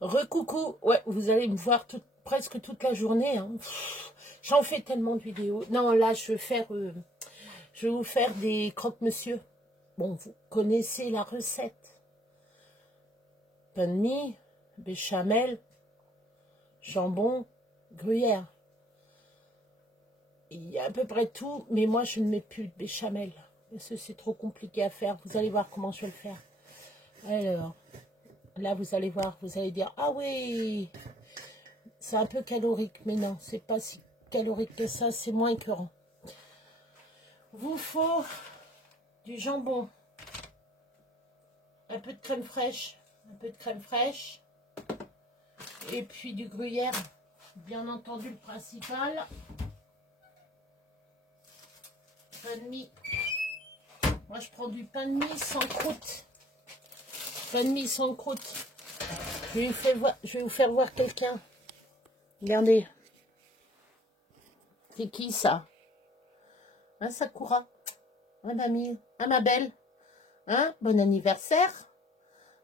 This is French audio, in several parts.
Recoucou, ouais, vous allez me voir presque toute la journée. Hein. J'en fais tellement de vidéos. Non, là, je vais vous faire des croque-monsieur. Bon, vous connaissez la recette. Pain de mie, béchamel, jambon, gruyère. Il y a à peu près tout, mais moi, je ne mets plus de béchamel. Parce que c'est trop compliqué à faire. Vous allez voir comment je vais le faire. Alors, là, vous allez voir, vous allez dire, ah oui, c'est un peu calorique, mais non, c'est pas si calorique que ça, c'est moins écœurant. Vous faut du jambon, un peu de crème fraîche, et puis du gruyère, bien entendu le principal. Pain de mie. Moi, je prends du pain de mie sans croûte. Pain de mie sans croûte. Je vais vous faire voir quelqu'un. Regardez. C'est qui ça? Hein, Sakura? Hein, mamie? Hein, ma belle? Hein, bon anniversaire?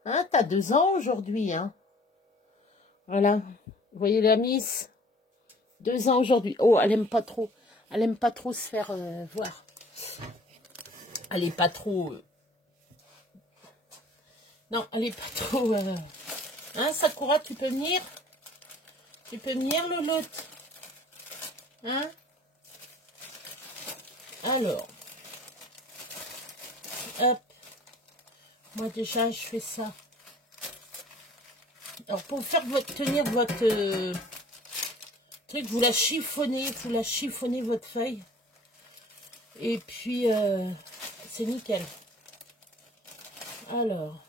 Hein, t'as 2 ans aujourd'hui, hein? Voilà. Vous voyez la miss? 2 ans aujourd'hui. Oh, elle aime pas trop. Elle aime pas trop se faire voir. Elle est pas trop... Non, elle est pas trop... Hein, Sakura, tu peux venir? Tu peux venir, Lolotte? Hein? Alors. Hop. Moi, déjà, je fais ça. Alors, pour faire tenir votre truc, vous la chiffonnez votre feuille. Et puis, c'est nickel. Alors.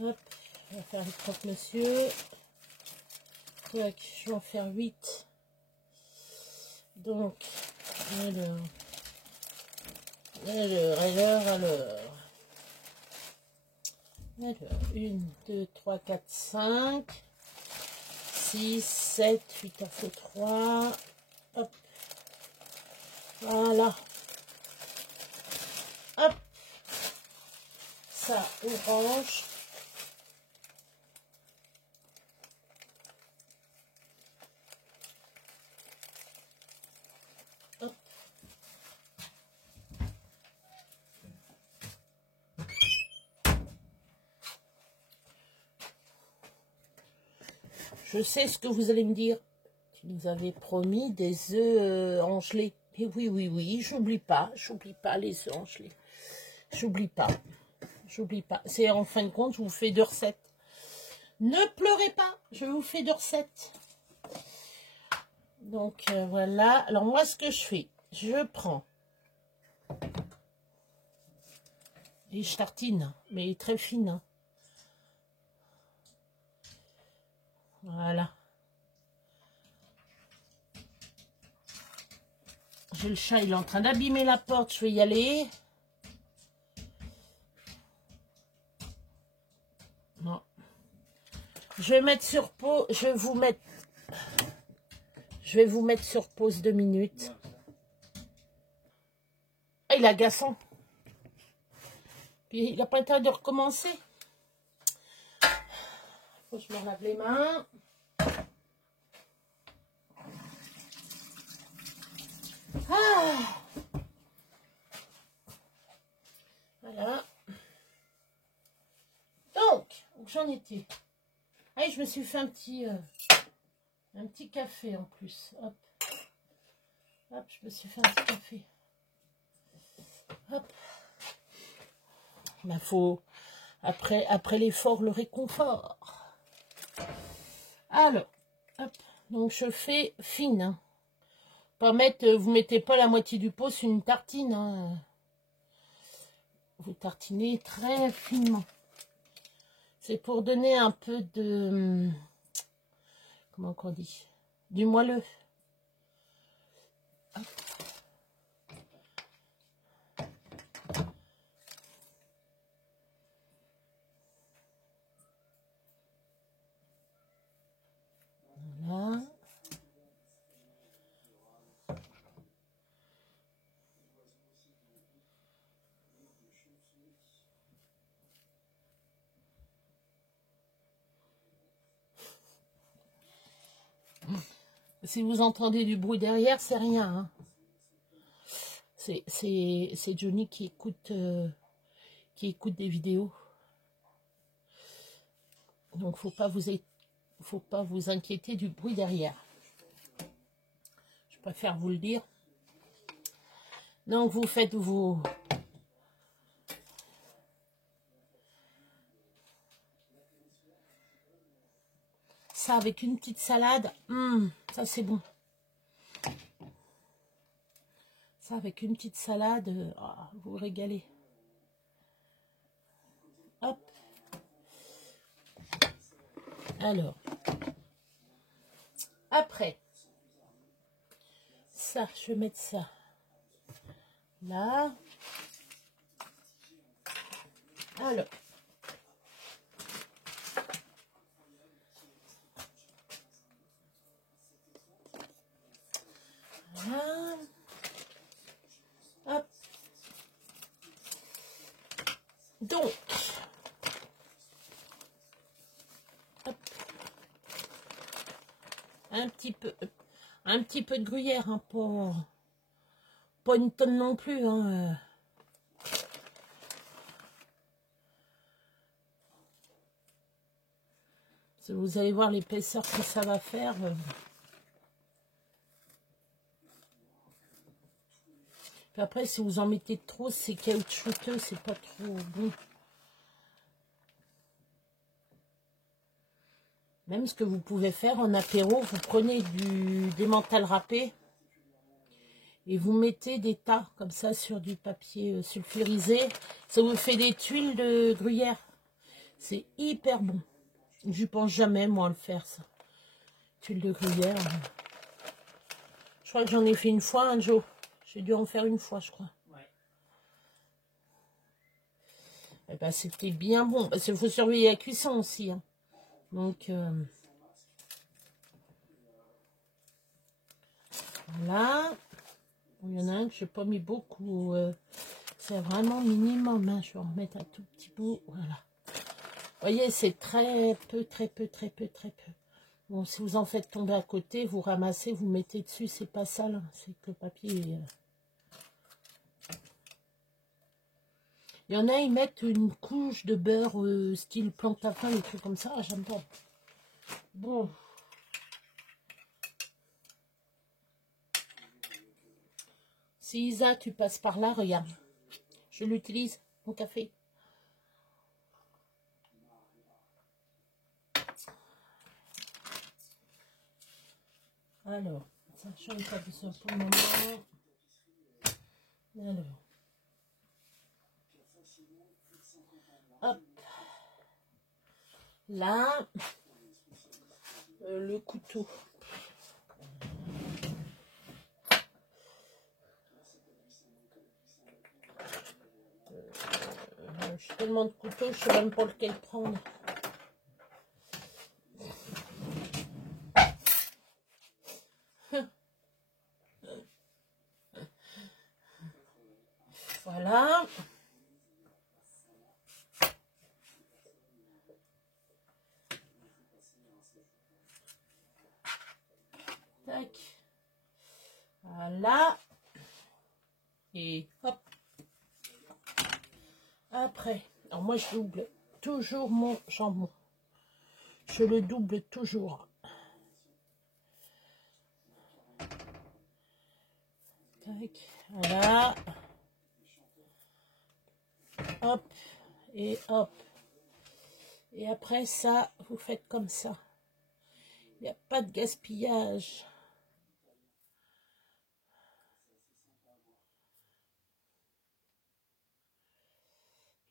Hop, on va faire les croque-monsieur. Tac, je vais en faire 8. Donc, alors, 1, 2, 3, 4, 5, 6, 7, 8, en faut 3. Hop. Voilà. Hop. Ça, orange. Hop. Je sais ce que vous allez me dire. Tu nous avais promis des œufs en gelée. Et oui, j'oublie pas les œufs en gelée. J'oublie pas. C'est en fin de compte, je vous fais 2 recettes. Ne pleurez pas, je vous fais 2 recettes. Donc voilà. Alors moi, ce que je fais, je prends et je tartine, mais très fine. Hein. Voilà. J'ai le chat, il est en train d'abîmer la porte, je vais y aller. Non. Je vais mettre sur pause, je vais vous mettre sur pause 2 minutes. Ah, il est agaçant. Puis, il n'a pas intérêt de recommencer. Faut que je me lave les mains. Ah. Voilà. Donc, où j'en étais? Ah, je me suis fait un petit café en plus. Hop. Hop, je me suis fait un petit café. Hop. Ben, faut... Après l'effort, le réconfort. Alors, hop. Donc, je fais fine. Hein. Pas mettre, vous mettez pas la moitié du pot sur une tartine. Hein. Vous tartinez très finement. C'est pour donner un peu de... Comment qu'on dit? Du moelleux. Hop. Voilà. Si vous entendez du bruit derrière, c'est rien. Hein. C'est Johnny qui écoute des vidéos. Donc, faut pas vous inquiéter du bruit derrière. Je préfère vous le dire. Donc, vous faites vos... Ça avec une petite salade. Ça, c'est bon. Ça avec une petite salade. Vous vous régalez. Hop. Alors. Après. Ça, je vais mettre ça. Là. Alors. Voilà. Hop. Donc. Hop. Un petit peu de gruyère, hein, pas une tonne non plus, hein. Vous allez voir l'épaisseur que ça va faire. Puis après, si vous en mettez trop, c'est caoutchouteux, c'est pas trop bon. Même ce que vous pouvez faire en apéro, vous prenez des mentales râpées et vous mettez des tas comme ça sur du papier sulfurisé. Ça vous fait des tuiles de gruyère. C'est hyper bon. Je pense jamais, moi, à le faire, ça. Tuiles de gruyère. Je crois que j'en ai fait une fois, hein, Joe. J'ai dû en faire une fois, je crois. Ouais. Eh ben, c'était bien bon. Parce qu'il faut surveiller la cuisson aussi. Hein. Donc, voilà. Il y en a un que je n'ai pas mis beaucoup. C'est vraiment minimum. Hein. Je vais en remettre un tout petit bout. Voilà. Vous voyez, c'est très peu, très peu, très peu, très peu. Bon, si vous en faites tomber à côté, vous ramassez, vous mettez dessus. C'est pas sale. Hein. C'est que le papier... Il y en a, ils mettent une couche de beurre style plante à pain, des trucs comme ça. J'aime pas. Bon. Si Isa, tu passes par là, regarde. Je l'utilise, mon café. Alors, ça change pas de ça pour le moment. Alors. Hop. Là. Le couteau. J'ai tellement de couteaux, je ne sais même pas lequel prendre. Voilà. Tac. Voilà. Et hop. Après, alors moi je double toujours mon jambon. Je le double toujours. Tac. Voilà. Hop. Et hop. Et après ça, vous faites comme ça. Il n'y a pas de gaspillage.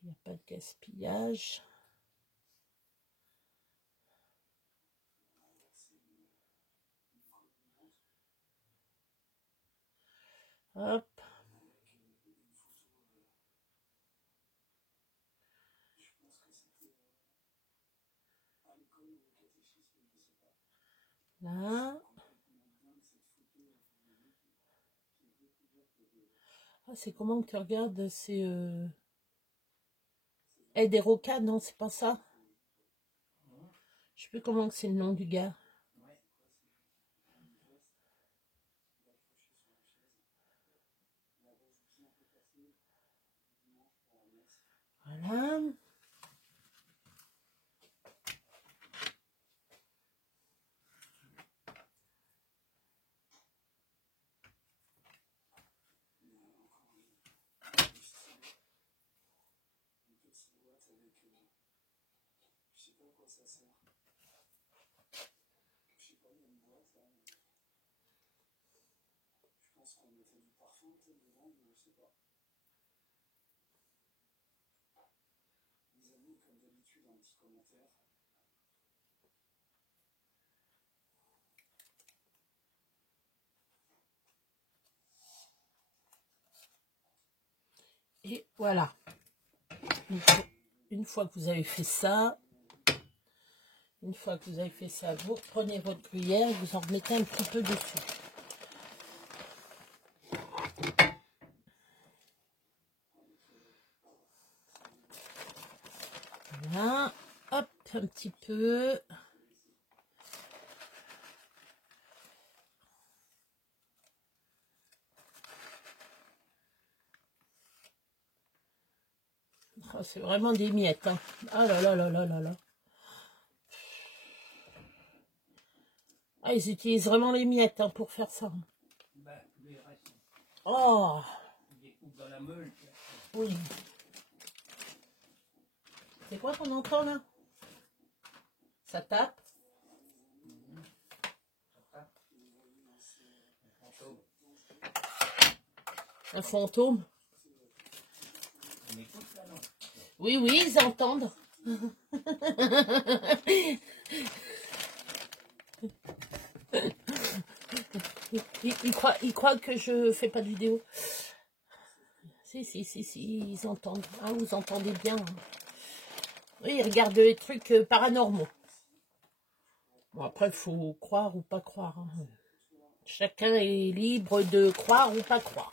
Il n'y a pas de gaspillage. Hop. Là. Ah, c'est comment que tu regardes? C'est... des Roca, non, c'est pas ça. Je sais plus comment que c'est le nom du gars. Et voilà. Une fois que vous avez fait ça, vous prenez votre cuillère et vous en remettez un petit peu dessus. Voilà. Hop, un petit peu. Oh, c'est vraiment des miettes. Hein. Ah là là là là là là. Ah, ils utilisent vraiment les miettes hein, pour faire ça. Oh. Oui. C'est quoi qu'on entend là? Ça tape. Un fantôme. Oui, oui, ils entendent. Ils croient que je fais pas de vidéo. Si, ils entendent. Ah, vous entendez bien. Oui, ils regardent les trucs paranormaux. Bon, après, il faut croire ou pas croire. Hein. Chacun est libre de croire ou pas croire.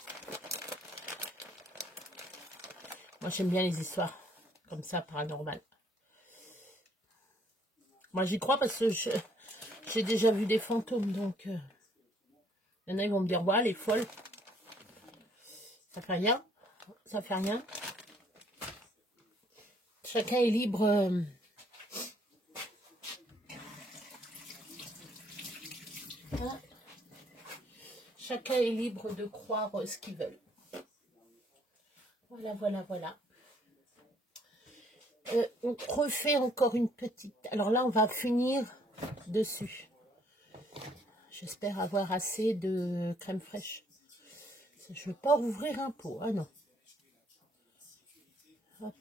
Moi, j'aime bien les histoires comme ça, paranormales. Moi, j'y crois parce que j'ai déjà vu des fantômes, donc... Il y en a, ils vont me dire, ouais, elle est folle. Ça fait rien. Ça fait rien. Chacun est libre... Chacun est libre de croire ce qu'ils veulent. Voilà, voilà, voilà. On refait encore une petite... Alors là, on va finir dessus. J'espère avoir assez de crème fraîche. Je ne veux pas rouvrir un pot. Ah non. Hop.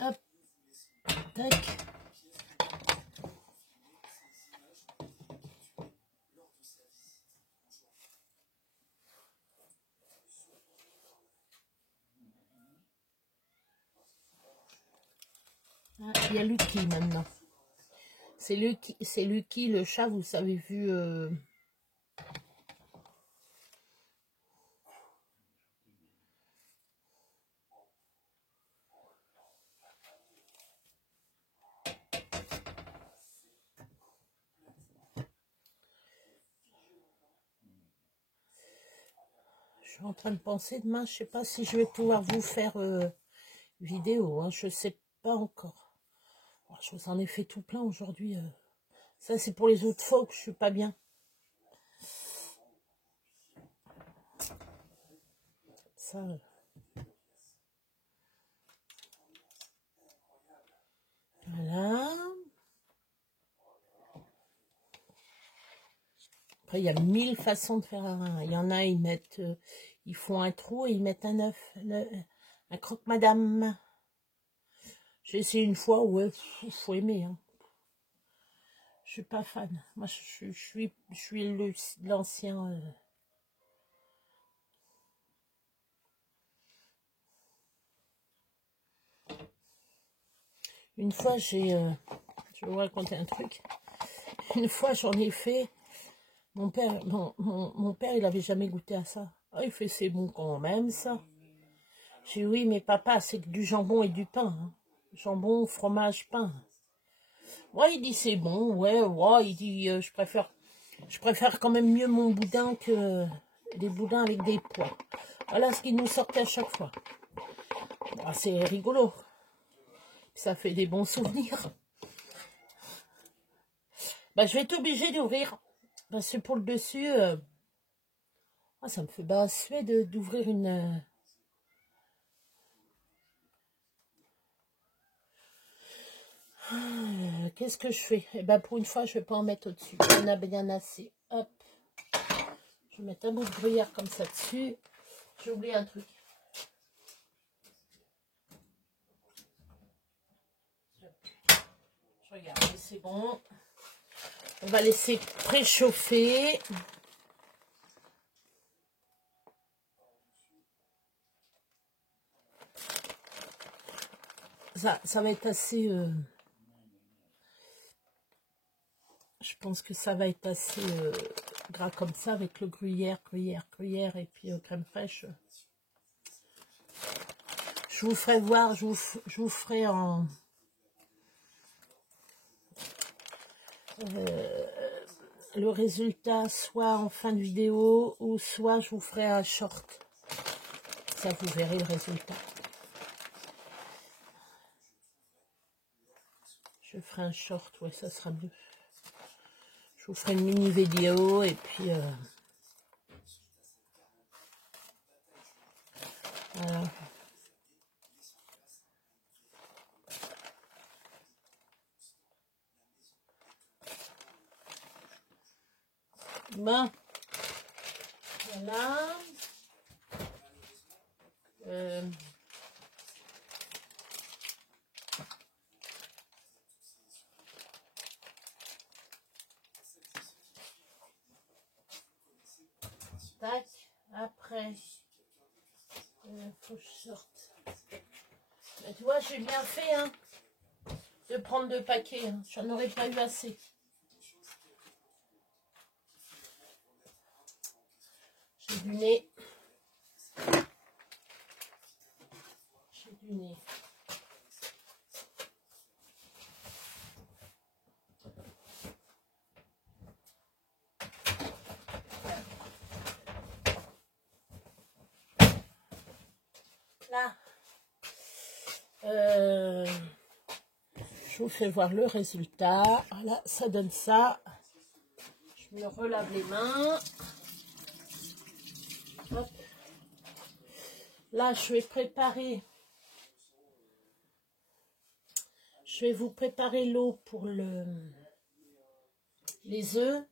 Hop. Tac. Ah, il y a Lucky maintenant. C'est Lucky, le chat, vous avez vu... Je suis en train de penser, demain, je sais pas si je vais pouvoir vous faire vidéo. Hein, je sais pas encore. Alors, je vous en ai fait tout plein aujourd'hui. Ça, c'est pour les autres fois que je suis pas bien. Ça... Voilà. Après, il y a 1000 façons de faire un rein. Il y en a, ils mettent, ils font un trou et ils mettent un œuf. Un croque-madame. J'ai essayé une fois, ouais, faut aimer. Hein. Je suis pas fan. Moi, je suis l'ancien. Une fois, je vais vous raconter un truc. Une fois, j'en ai fait. Mon père, il avait jamais goûté à ça. Oh, il fait, c'est bon quand même, ça. J'ai dit, oui, mais papa, c'est que du jambon et du pain. Hein. Jambon, fromage, pain. Ouais, il dit, c'est bon. Ouais, il dit, je préfère quand même mieux mon boudin que des boudins avec des pois. Voilà ce qu'il nous sortait à chaque fois. Bah, c'est rigolo. Ça fait des bons souvenirs. Bah, je vais être obligée d'ouvrir. Parce que pour le dessus, ça me fait suer d'ouvrir une... Qu'est-ce que je fais? Eh ben, pour une fois, je vais pas en mettre au-dessus. Il y en a bien assez. Hop. Je vais mettre un bout de gruyère comme ça dessus. J'ai oublié un truc. Je regarde, c'est bon. On va laisser préchauffer. Ça va être assez... je pense que ça va être assez gras comme ça avec le gruyère et puis crème fraîche. Je vous ferai voir, je vous ferai en... le résultat soit en fin de vidéo ou soit je vous ferai un short. Ça, vous verrez le résultat. Je ferai un short, ouais, ça sera mieux. Je vous ferai une mini vidéo et puis... voilà. Bon. Voilà. Tac. Après, faut que je sorte. Mais tu vois, j'ai bien fait hein, de prendre 2 paquets. Hein. J'en aurais pas eu assez. J'ai du nez. J'ai du nez. Là. Je vous fais voir le résultat. Voilà, ça donne ça. Je me relave les mains. Hop. Là, je vais préparer. Je vais vous préparer l'eau pour les œufs.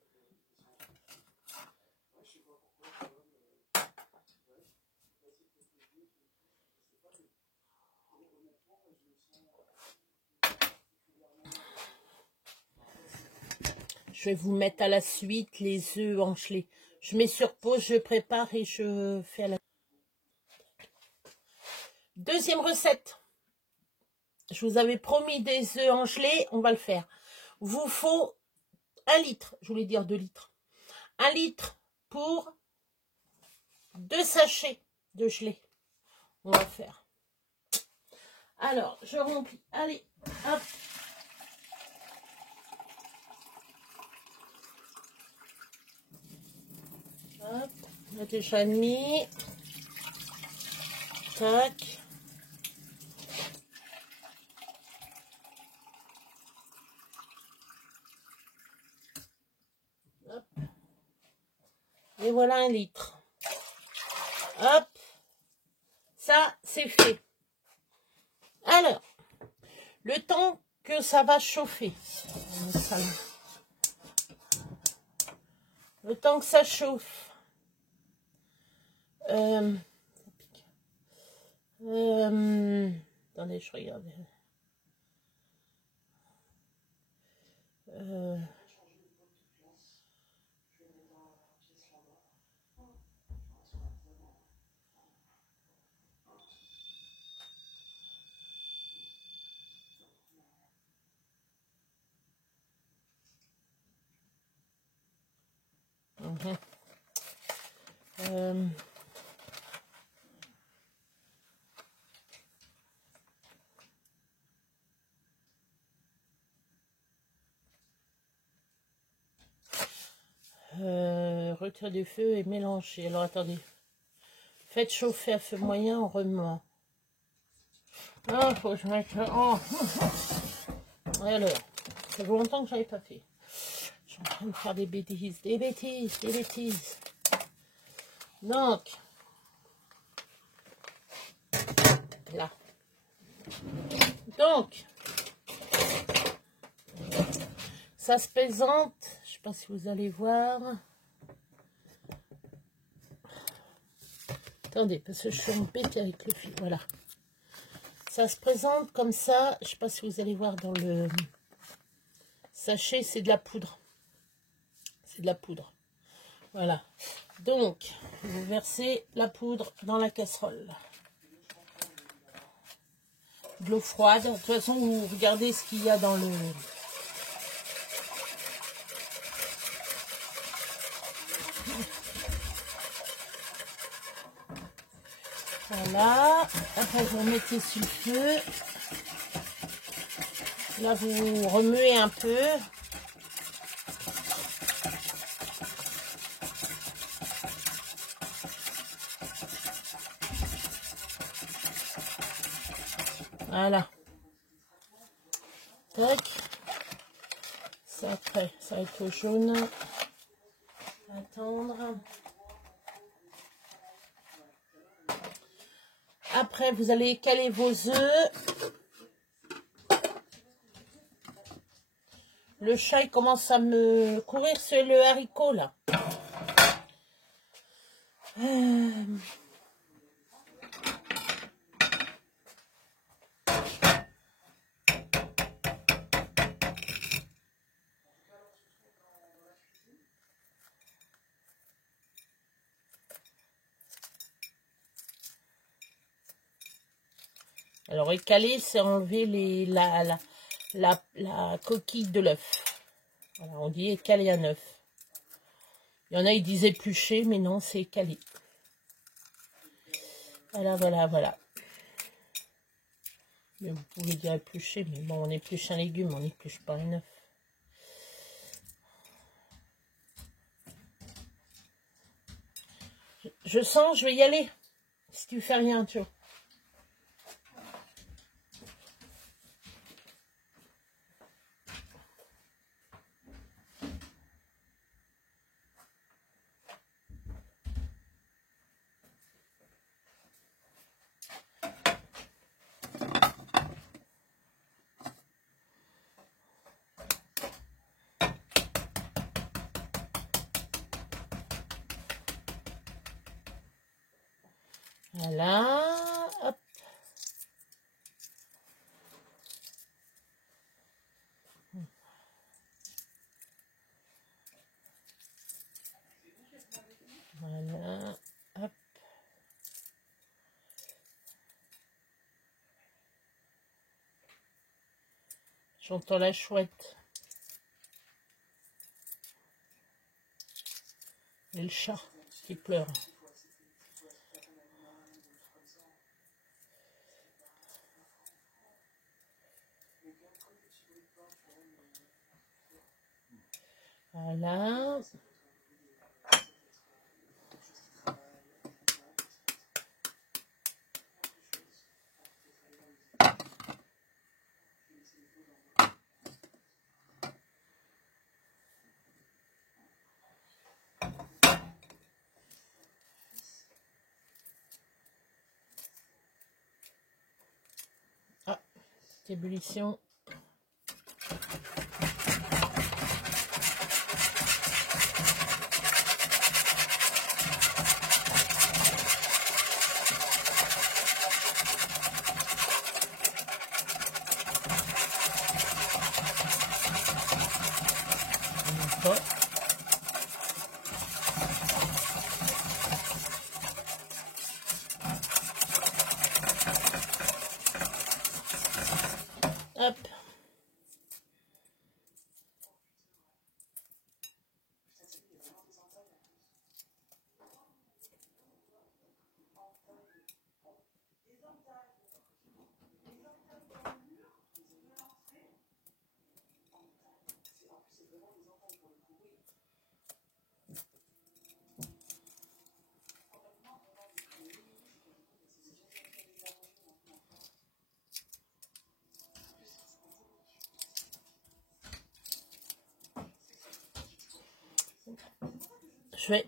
Je vais vous mettre à la suite les œufs enchelés. Je mets sur pause, je prépare et je fais à la... Deuxième recette. Je vous avais promis des œufs engelés, on va le faire. Vous faut 1 litre, je voulais dire 2 litres. 1 litre pour 2 sachets de gelée. On va faire. Alors, je remplis. Allez, hop. Hop, on a déjà mis. Tac. Hop. Et voilà 1 litre. Hop. Ça, c'est fait. Alors, le temps que ça va chauffer. Le temps que ça chauffe. Attendez, je regarde. Retire du feu et mélanger. Alors attendez. Faites chauffer à feu moyen en remuant. Ah, faut que je mette... Oh. Et alors, ça fait longtemps que je n'avais pas fait. Je suis en train de faire des bêtises. Des bêtises. Donc, là. Donc, Ça se présente, je sais pas si vous allez voir. Attendez, parce que je suis embêtée avec le fil, voilà. Ça se présente comme ça, je sais pas si vous allez voir dans le sachet, c'est de la poudre. C'est de la poudre. Voilà. Donc, vous versez la poudre dans la casserole. De l'eau froide. De toute façon, vous regardez ce qu'il y a dans le... Voilà. Après, vous remettez sur le feu. Là, vous remuez un peu. Voilà. Tac. Ça, après, ça va être au jaune. Attendre. Après, vous allez caler vos œufs. Le chat, il commence à me courir sur le haricot, là. Alors, écaler, c'est enlever la coquille de l'œuf. Voilà, on dit écaler un œuf. Il y en a, ils disent éplucher, mais non, c'est écaler. Voilà, voilà, voilà. Mais vous pouvez dire éplucher, mais bon, on épluche un légume, on n'épluche pas un œuf. Je sens, je vais y aller. Si tu fais rien, tu vois. Voilà, hop. Voilà, hop. J'entends la chouette. Et le chat qui pleure. Voilà. Ah, ébullition. Hop.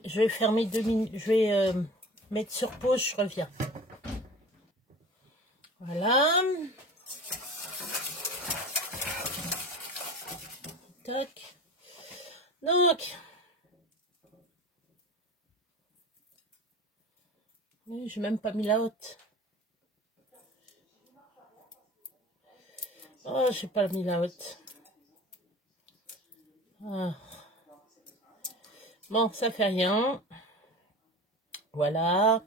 Je vais fermer 2 minutes. Je vais mettre sur pause, je reviens. Voilà. Tac. Donc, oui, j'ai même pas mis la haute. Oh, j'ai pas mis la haute. Ah. Bon, ça fait rien. Voilà.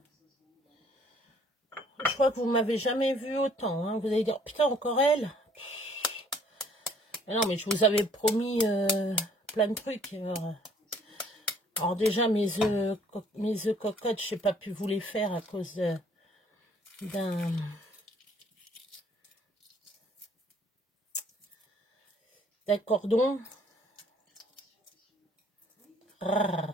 Je crois que vous m'avez jamais vu autant. Hein. Vous allez dire, putain, encore elle. Mais non, mais je vous avais promis plein de trucs. Alors déjà, mes œufs cocottes, je n'ai pas pu vous les faire à cause d'un cordon. Rrr.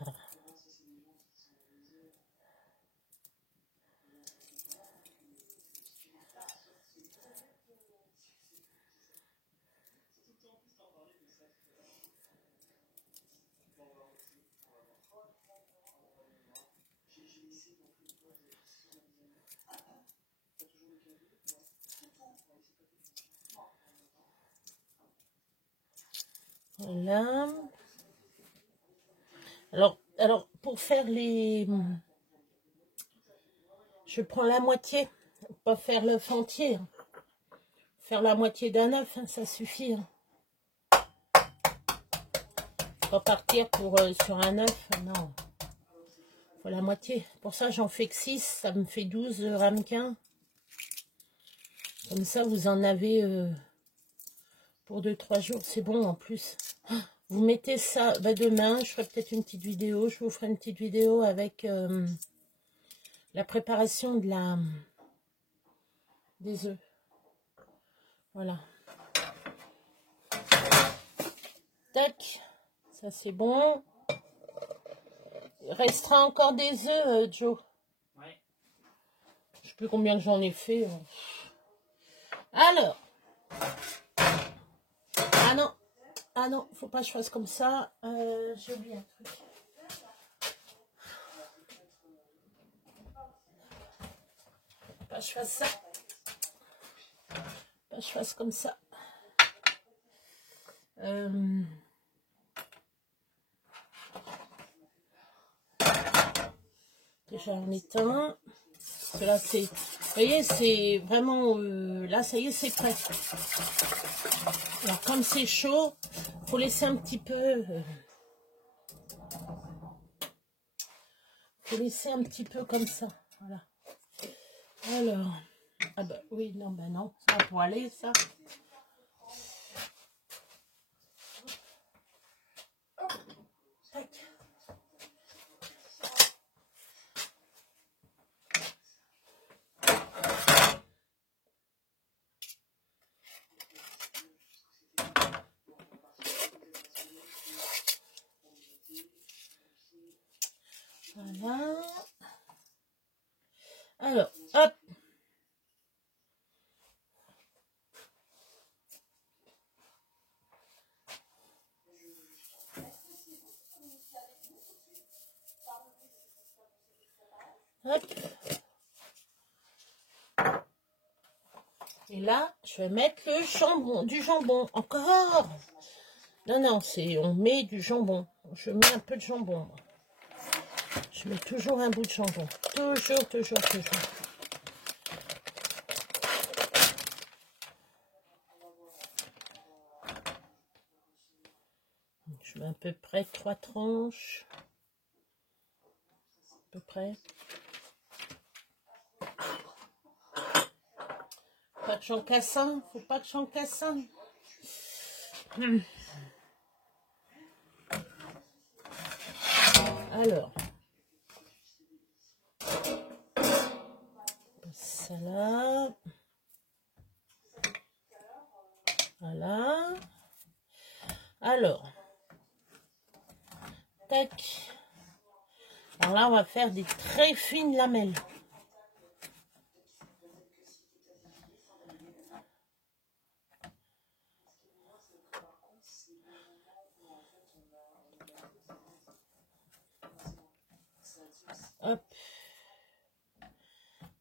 Voilà. Alors, pour faire les... Je prends la moitié, pas faire l'œuf entier. Faire la moitié d'un œuf, hein, ça suffit. Hein. Pas partir pour, sur un œuf, non. Faut la moitié. Pour ça, j'en fais que 6, ça me fait 12 ramequins. Comme ça, vous en avez pour 2-3 jours. C'est bon en plus. Vous mettez ça, bah demain, je ferai peut-être une petite vidéo. Je vous ferai une petite vidéo avec la préparation de des œufs. Voilà. Tac. Ça, c'est bon. Il restera encore des œufs, Joe. Ouais. Je sais plus combien j'en ai fait. Alors. Ah non. Ah non, faut pas que je fasse comme ça. J'ai oublié un truc. Faut pas que je fasse ça. Faut pas que je fasse comme ça. Déjà on éteint. Parce que là c'est. Vous voyez, c'est vraiment. Là, ça y est, c'est prêt. Alors comme c'est chaud, faut laisser un petit peu. Faut laisser un petit peu comme ça. Voilà. Alors. Ah bah oui, non, bah non. Ça va pour aller, ça. Tac. Voilà. Alors, hop. Hop. Et là, je vais mettre le jambon, du jambon. Encore. Non, non, c'est on met du jambon. Je mets un peu de jambon. Je mets toujours un bout de jambon. Toujours, toujours, toujours. Je mets à peu près 3 tranches. À peu près. Pas de champ cassin. Faut pas de champ cassin. Alors. Ça là. Voilà. Alors. Tac. Alors là, on va faire des très fines lamelles. Hop.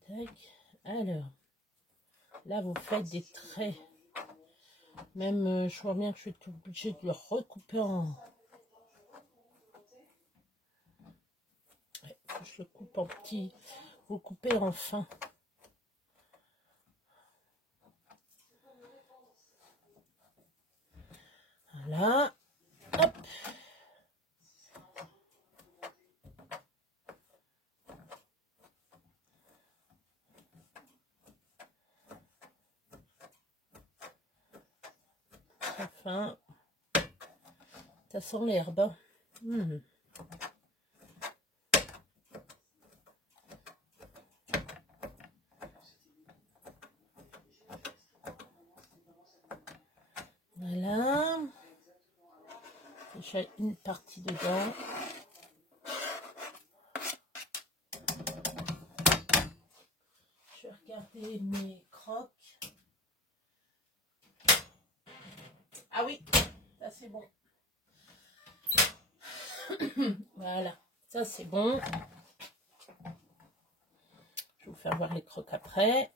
Tac. Alors. Là, vous faites des traits Même, je vois bien que je vais être obligée de le recouper en... Ouais, je le coupe en petits. Vous coupez en fin. Voilà. Hop. Enfin. Ça sent l'herbe. Voilà. Déjà une partie dedans. Je vais regarder mes crocs. Ah oui, ça c'est bon. Voilà, ça c'est bon. Je vais vous faire voir les crocs après.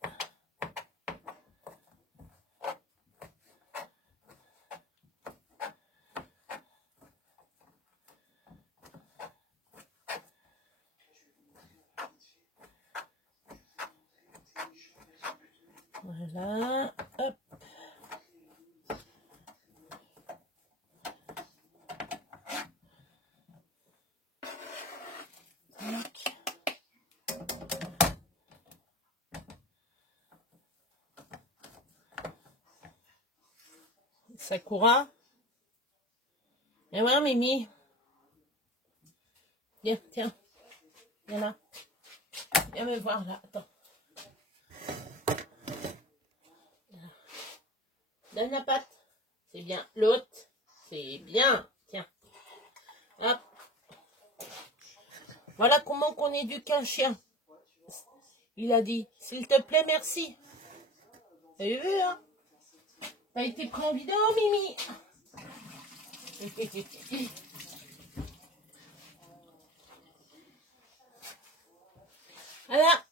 Voilà, hop. Sakura. Et voilà, Mimi. Viens, tiens. Viens là. Viens me voir là. Attends. Donne la patte. C'est bien. L'autre. C'est bien. Tiens. Hop. Voilà comment qu'on éduque un chien. Il a dit, s'il te plaît, merci. T'as vu, hein? T'as été pris en vidéo, Mimi? Voilà.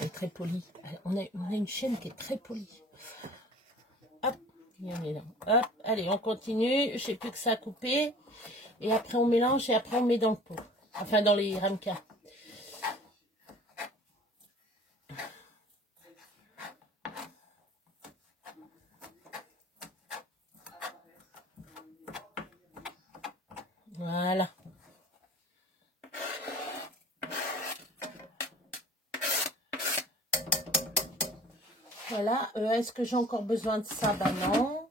Elle est très polie. On a une chaîne qui est très polie. Hop. Hop. Allez, on continue. Je sais plus que ça a coupé. Et après, on mélange et après, on met dans le pot. Enfin, dans les ramequins. Voilà. Voilà. Est-ce que j'ai encore besoin de ça? Bah non.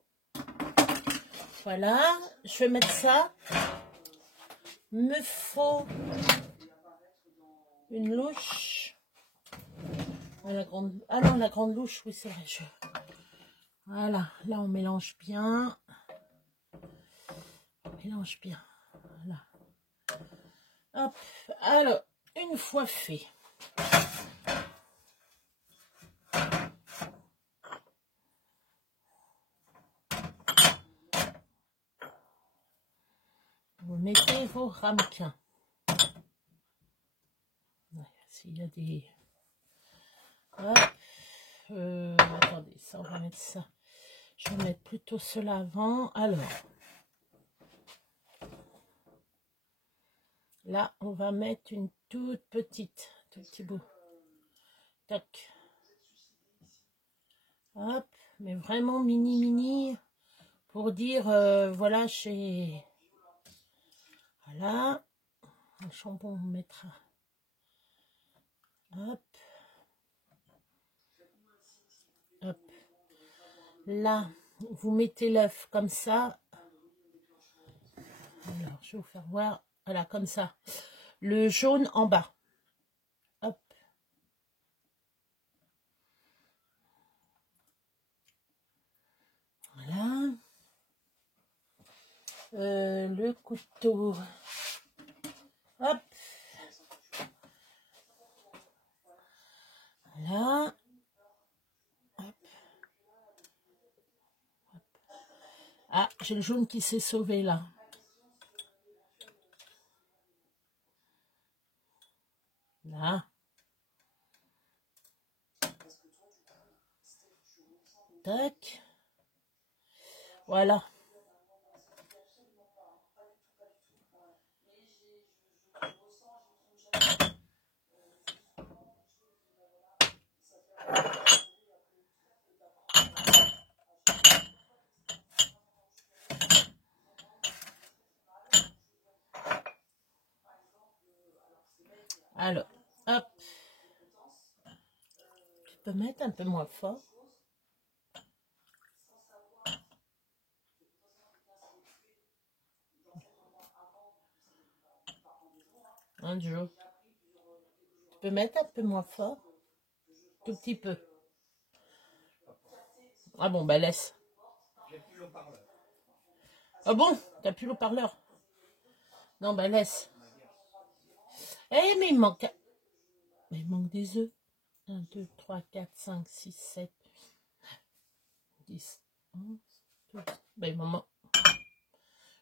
Voilà. Je vais mettre ça. Me faut une louche. Ah non, la grande louche, oui, c'est vrai. Voilà. Là, on mélange bien. On mélange bien. Voilà. Hop. Alors, une fois fait. Vous mettez vos ramequins. Ouais, s'il y a des... Hop. Attendez, ça, on va mettre ça. Je vais mettre plutôt cela avant. Alors. Là, on va mettre une toute petite, tout petit bout. Tac. Hop. Mais vraiment mini. Pour dire, voilà, chez... Voilà. Un chambon, on mettra. Hop. Hop. Là, vous mettez l'œuf comme ça. Alors, je vais vous faire voir. Voilà, comme ça. Le jaune en bas. Hop. Voilà. Le couteau. Hop. Voilà. Hop. Hop. Ah, j'ai le jaune qui s'est sauvé là. Là. Tac. Voilà. Alors, hop. Tu peux mettre un peu moins fort. Un jour. Tu peux mettre un peu moins fort. Tout petit peu. Ah bon, bah laisse. Ah bon, t'as plus l'eau-parleur? Non, bah laisse. Eh, mais il manque... Mais il manque des œufs. 1, 2, 3, 4, 5, 6, 7, 10, 11, 12. Ben, maman,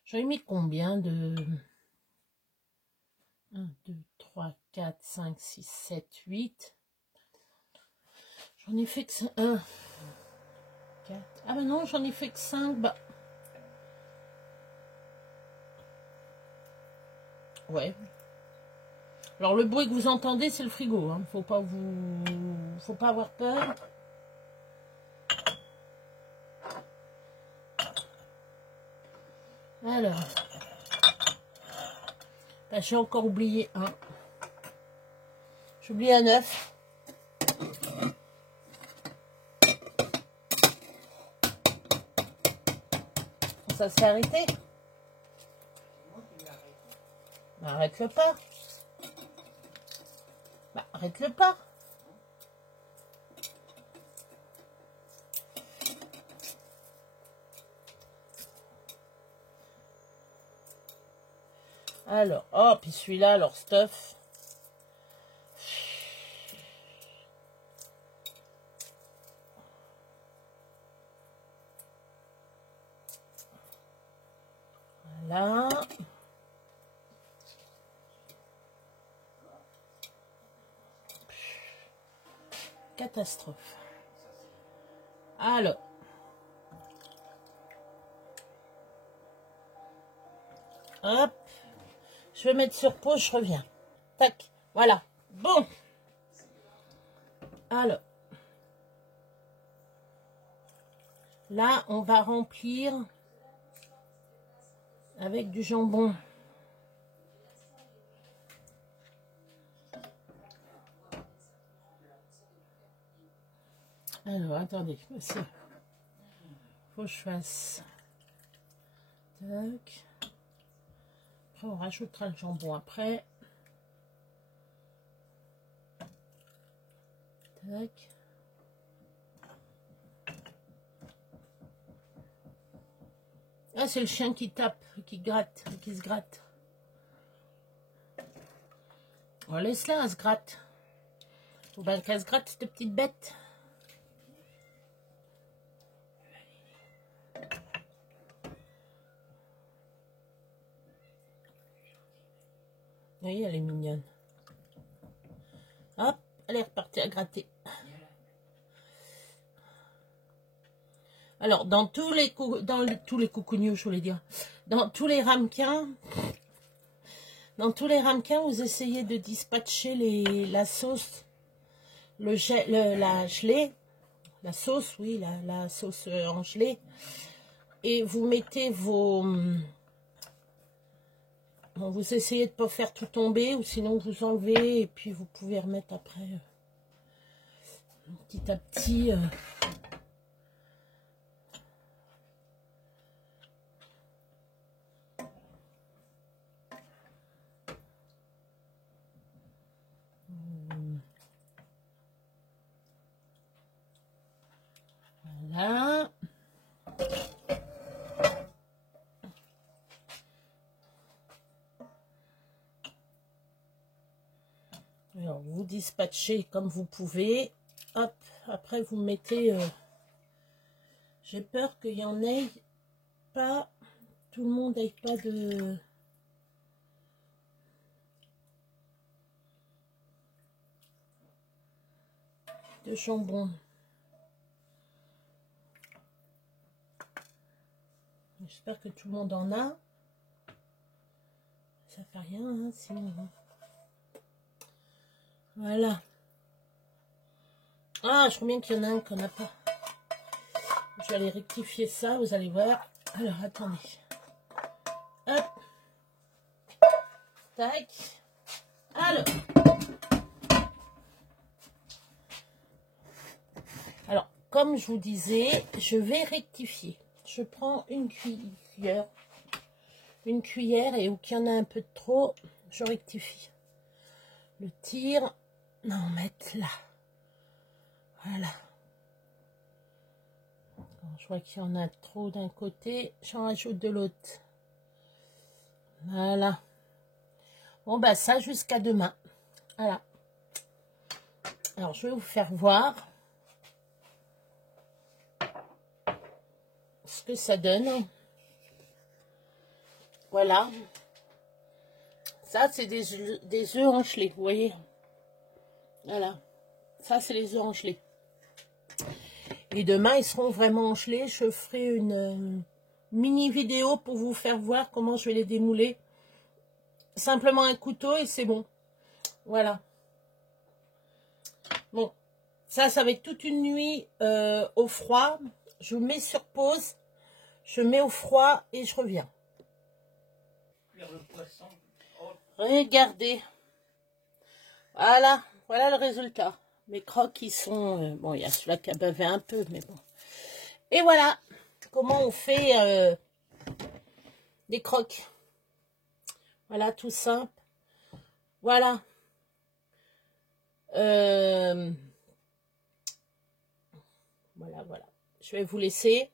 j'en ai mis combien de... 1, 2, 3, 4, 5, 6, 7, 8. J'en ai fait que 1, 4. Ah ben non, j'en ai fait que 5. Bah. Ouais. Alors le bruit que vous entendez, c'est le frigo. Hein. Faut pas avoir peur. Alors. Ben, j'ai encore oublié un. J'ai oublié un œuf. Ça s'est arrêté. Bah, arrête-le pas. Bah, arrête-le pas. Alors, oh, puis celui-là, alors, stuff. Voilà. Catastrophe. Alors. Hop. Je vais mettre sur pause, je reviens. Tac. Voilà. Bon. Alors. Là, on va remplir avec du jambon. Alors, attendez. Faut que je fasse. Tac. Après, on rajoutera le jambon après. Tac. Ah, c'est le chien qui tape, qui gratte, qui se gratte. On laisse-la, elle se gratte. Faut bien qu'elle se gratte, cette petite bête. Oui, elle est mignonne. Hop, elle est repartie à gratter. Alors, dans tous les coucougnous, je voulais dire, dans tous les ramequins, vous essayez de dispatcher la sauce, la gelée, la sauce, oui, la sauce en gelée, et vous mettez vous essayez de ne pas faire tout tomber, ou sinon vous enlevez, et puis vous pouvez remettre après, petit à petit. Voilà. Alors, vous dispatchez comme vous pouvez. Hop, après vous mettez... j'ai peur qu'il y en ait pas... Tout le monde n'ait pas de jambon. J'espère que tout le monde en a. Ça fait rien, hein, sinon... Voilà. Ah, je crois bien qu'il y en a un qu'on n'a pas. Je vais aller rectifier ça, vous allez voir. Alors, attendez. Hop. Tac. Alors, comme je vous disais, je vais rectifier. Je prends une cuillère. Une cuillère et où qu'il y en a un peu de trop, je rectifie. Le tire. Non, mettre là. Voilà. Alors, je vois qu'il y en a trop d'un côté. J'en rajoute de l'autre. Voilà. Bon, bah ça jusqu'à demain. Voilà. Alors, je vais vous faire voir ce que ça donne. Voilà. Ça, c'est des œufs engelés, vous voyez. Voilà. Ça, c'est les œufs engelés. Et demain, ils seront vraiment engelés. Je ferai une mini vidéo pour vous faire voir comment je vais les démouler. Simplement un couteau et c'est bon. Voilà. Bon. Ça va être toute une nuit au froid. Je mets sur pause. Je mets au froid et je reviens. Regardez. Voilà. Voilà le résultat. Mes crocs, ils sont... bon, il y a celui-là qui a bavé un peu, mais bon. Et voilà comment on fait des crocs. Voilà, tout simple. Voilà. Voilà, voilà. Je vais vous laisser.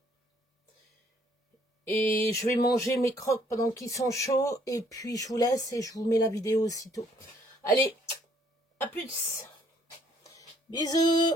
Et je vais manger mes crocs pendant qu'ils sont chauds. Et puis, je vous laisse et je vous mets la vidéo aussitôt. Allez, à plus. Bisous.